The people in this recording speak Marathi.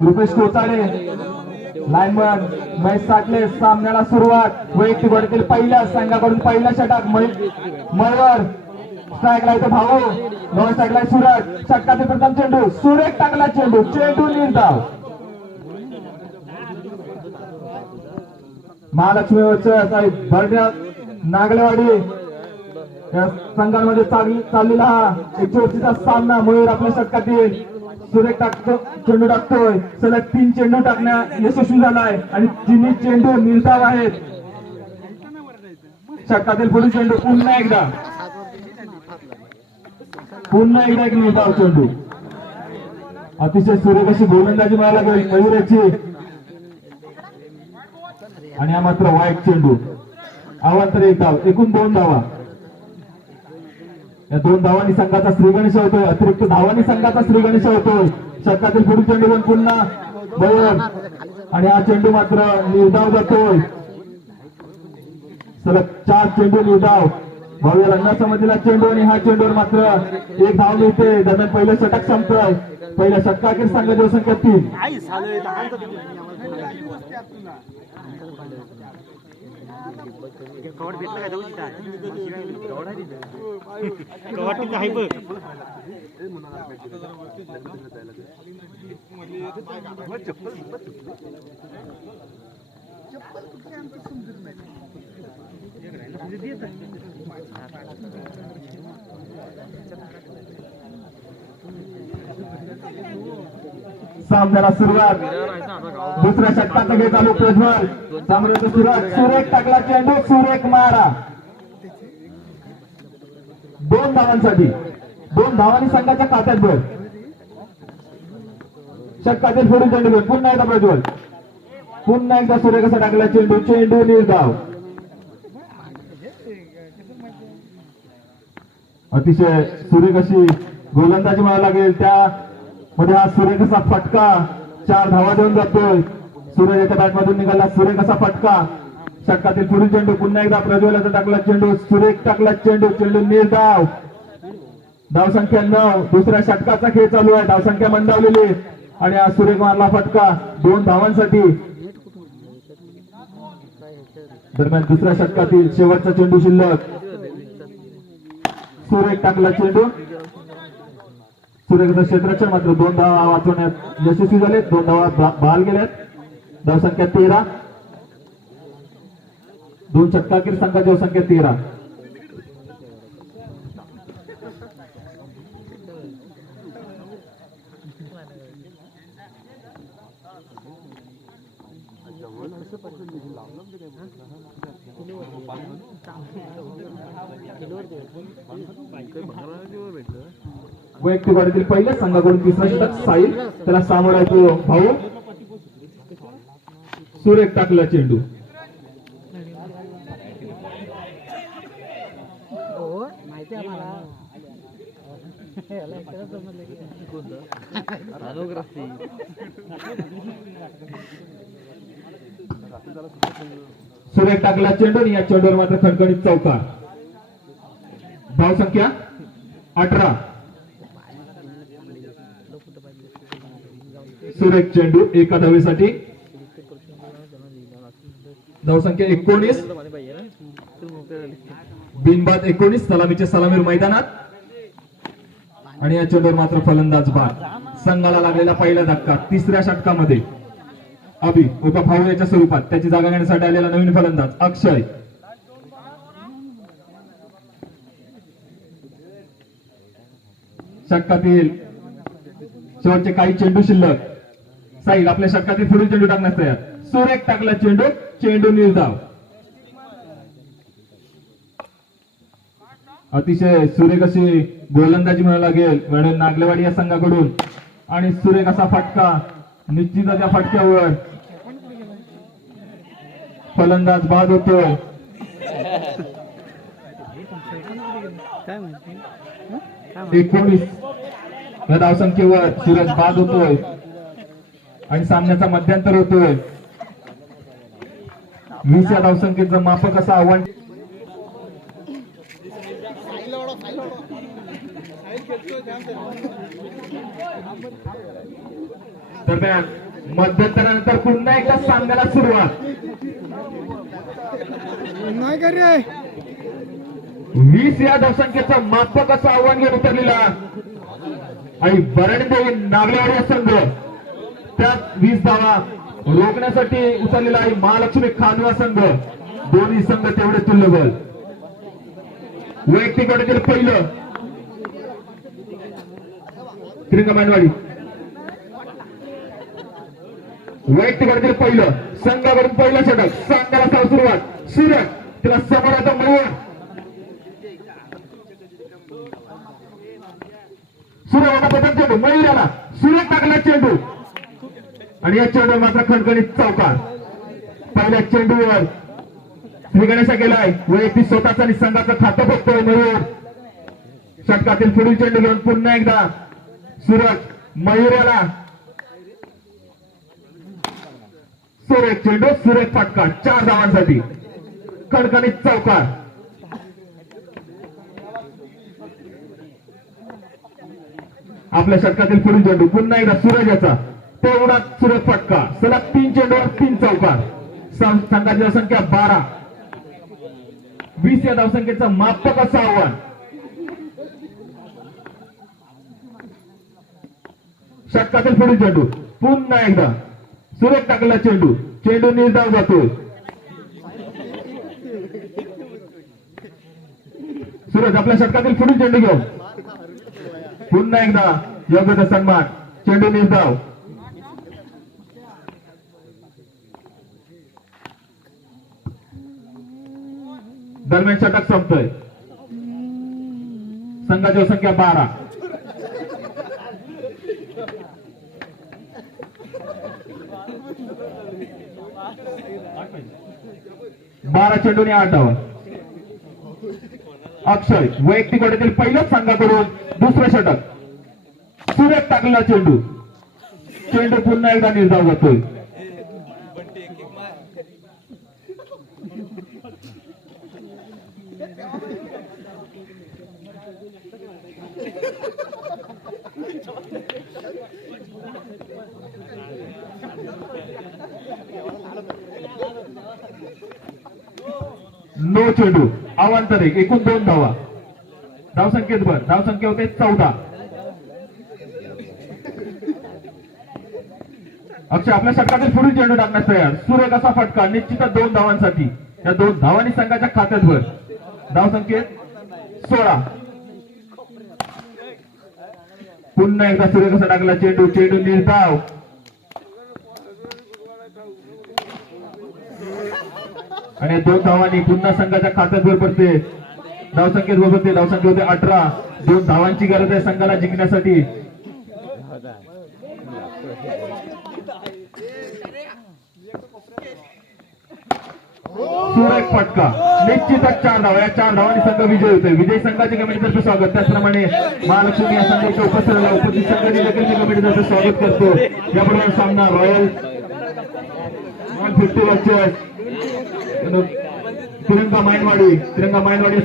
रुपेश कोचाडे लाईनमन महेश साटले सामन्याला सुरुवात वैयक्तिक गटातील पहिल्या संघाकडून पहिला षटक मयूर स्ट्राईकला येतो भाऊ नॉन स्ट्राईकला सूरज षटकातील प्रथम चेंडू सुरेख टाकला चेंडू निर्धाव महालक्ष्मी साहेब भरण्या नागलेवाडी या संघांमध्ये चाललेला हा 134चा सामना मयूर आपल्या षटकातील सुरेख टाकतो चेंडू टाकतोय सलग 3 चेंडू टाकण्या यशस्वी झालाय आणि तिन्ही चेंडू निर्धाव आहेत. षटकातील पुढील चेंडू पुन्हा एकदा एक निर्धाव चेंडू अतिशय सुरेख अशी गोलंदाजी मिळायला लागेल मयूराची आणि हा मात्र वाईट चेंडू अवांतर एक धाव एकूण 2 धावा. या 2 धावांनी संघाचा श्रीगणेश होतोय अतिरिक्त धावांनी संघाचा श्रीगणेश होतोय. षटकातील पुढील चेंडू पुन्हा मयूर आणि हा चेंडू मात्र निर्धाव जातोय. सलग 4 चेंडू निर्धाव भव्य रंगासमधीला चेंडू आणि हा चेंडूवर मात्र एक धाव मिळते. दरम्यान पहिलं षटक संपतंय. पहिल्या षटकातील संघाची संख्या 3. कवड भेटलं काय जाऊ कवड तिथं आहे बघ सामन्याला सुरुवात दुसऱ्या षटकाचा खेळ चालू प्रज्वल सामन्याची सुरुवात सुरेख टाकला चेंडू सुरेख मारा 2 धावांसाठी 2 धावांनी संघाच्या खात्यात बळ. षटकातील पुढील चेंडू पुन्हा एकदा प्रज्वल पुन्हा एकदा सुरेख असा टाकला चेंडू निर्धाव. अतिशय सुरेख अशी गोलंदाजी मिळायला लागेल त्यामध्ये हा सुरेख असा फटका 4 धावा देऊन जातोय. सूरज याच्या बॅटमधून निघाला सुरेख असा फटका. षटकातील पुढील चेंडू पुन्हा एकदा प्रज्वलाचा टाकला चेंडू सुरेख टाकला चेंडू निर्धाव. धावसंख्या 9 दुसऱ्या षटकाचा खेळ चालू आहे. धावसंख्या मंदावलेली आणि हा सुरेख मारला फटका 2 धावांसाठी. दरम्यान दुसऱ्या षटकातील शेवटचा चेंडू शिल्लक सुरेख टाकला चेंडू सुरेखचं क्षेत्ररक्षण मात्र 2 धावा वाचवण्यात यशस्वी झाले. 2 धावा बहाल गेल्यात. धावसंख्या 13. 2 षटकातील संघाची धावसंख्या 13. वैयक्तिक गटातील पहिल्या संघाकडून तिसरा षटक साईल त्याला सामोरा येतो भाऊ सुरेख टाकला चेंडू सुरेख टाकला चेंडू आणि या चेंडूवर मात्र खणखणीत चौकार. धावसंख्या 18. सुरेख चेंडू एका धावेसाठी. धावसंख्या 19. बिनबाद 19 सलामीच्या सलामीवर मैदानात आणि या चेंडूवर मात्र फलंदाज बाद. संघाला लागलेला पहिला धक्का तिसऱ्या षटकामध्ये अभि उभा भाऊ याच्या स्वरूपात त्याची जागा घेण्यासाठी आलेला नवीन फलंदाज अक्षय. षटकातील शेवटचे काही चेंडू शिल्लक. साईल आपल्या षटकातील पुढील चेंडू टाकण्यास तयार. सुरेख टाकला चेंडू निर्धाव. अतिशय सुरेख अशी गोलंदाजी मिळायला लागेल मॅडम नागलेवाडी या संघाकडून आणि सुरेख असा फटका निश्चितच या फटक्यावर फलंदाज बाद होतोय. काय म्हणते 19 या धावसंख्येवर सूरज बाद होतोय आणि सामन्याचा मध्यंतर होतोय. 20 या धावसंख्येचं मापक असं आव्हान दरम्यान मध्यंतरानंतर पुन्हा एकदा सामन्याला सुरुवात. नाही का रे 20 या धावसंख्येचं माफक असं आव्हान घेऊन उतरलेला आणि बरणदेवी नागलेवाडी संघ त्यात 20 धावा रोखण्यासाठी उतरलेला आहे महालक्ष्मी खानवा संघ. दोन्ही संघ तेवढे तुल्यबळ. वैयक्तिक गटातील पहिलं त्रिंगमानवाडी. वैयक्तिक गटातील पहिलं संघाकडून पहिलं षटक. संघाला साव सुरुवात. सूरज तिला समोर आता मयूर. सूर्य मोठा पतंग चेंडू मयूर आला. सूरज टाकला चेंडू आणि या चेंडू मात्र खणखणीत चौकार. पहिल्या चेंडूवर श्री गणेशा गेलाय. वैयक्तिक स्वतःच आणि संघाचं खातं बघतोय मयूर. षटकातील पुढील चेंडू घेऊन पुन्हा एकदा सूरज मयूर आला. सुरेख चेंडू सुरेख फटका 4 धावांसाठी. खणखणीत चौकार. आपल्या षटकातील पुढील चेंडू पुन्हा एकदा सूरज याचा तेवढा सुरेख फटका. सलग 3 चेंडूवर 3 चौकार. संघाची संख्या 12. 20 या धावसंख्येचं माफक असं आव्हान. षटकातील पुढील चेंडू पुन्हा एकदा सुरेख टाकलेला चेंडू. चेंडू निर्धाव जातोय. सूरज आपल्या षटकातील पुढील चेंडू घेऊन पुन्हा एकदा योग्य तो सन्मान. चेंडू निर्धाव. दरम्यान षटक संपतोय. संघाची संख्या 12. बारा चेंडूने 8 धावा. अक्षय वैयक्तिक गटातील पहिलंच संघाकडून दुसरं षटक. सुरेख टाकलेला चेंडू. चेंडू पुन्हा एकदा निर्धाव जातोय. नो चेंडू अवांतर एकूण 2 धावा. धावसंख्येत भर. धावसंख्या होते 14. अक्षय आपल्या षटकातील पुढील चेंडू टाकण्यास तयार. सुरेख असा फटका निश्चितच 2 धावांसाठी. या 2 धावांनी संघाच्या खात्यात भर. धावसंख्येत 16. पुन्हा एकदा सुरेख असा टाकला चेंडू. चेंडू निर्धाव. आणि 2 धावांनी पुन्हा संघाच्या खात्यात भर पडते. धावसंख्येत भर पडते. धावसंख्या होते 18. 2 धावांची गरज आहे संघाला जिंकण्यासाठी. सुरेख फटका निश्चितच 4 धावा. या 4 धावांनी संघ विजय होतोय. विजय संघाच्या कमिटीतर्फे स्वागत. त्याचप्रमाणे महालक्ष्मी या संघाच्या उपस्थित संघाची देखील कमिटीतर्फे स्वागत करतो. यापुढे सामना रॉयल 150 वर्सेस तिरंगा माइनवाडी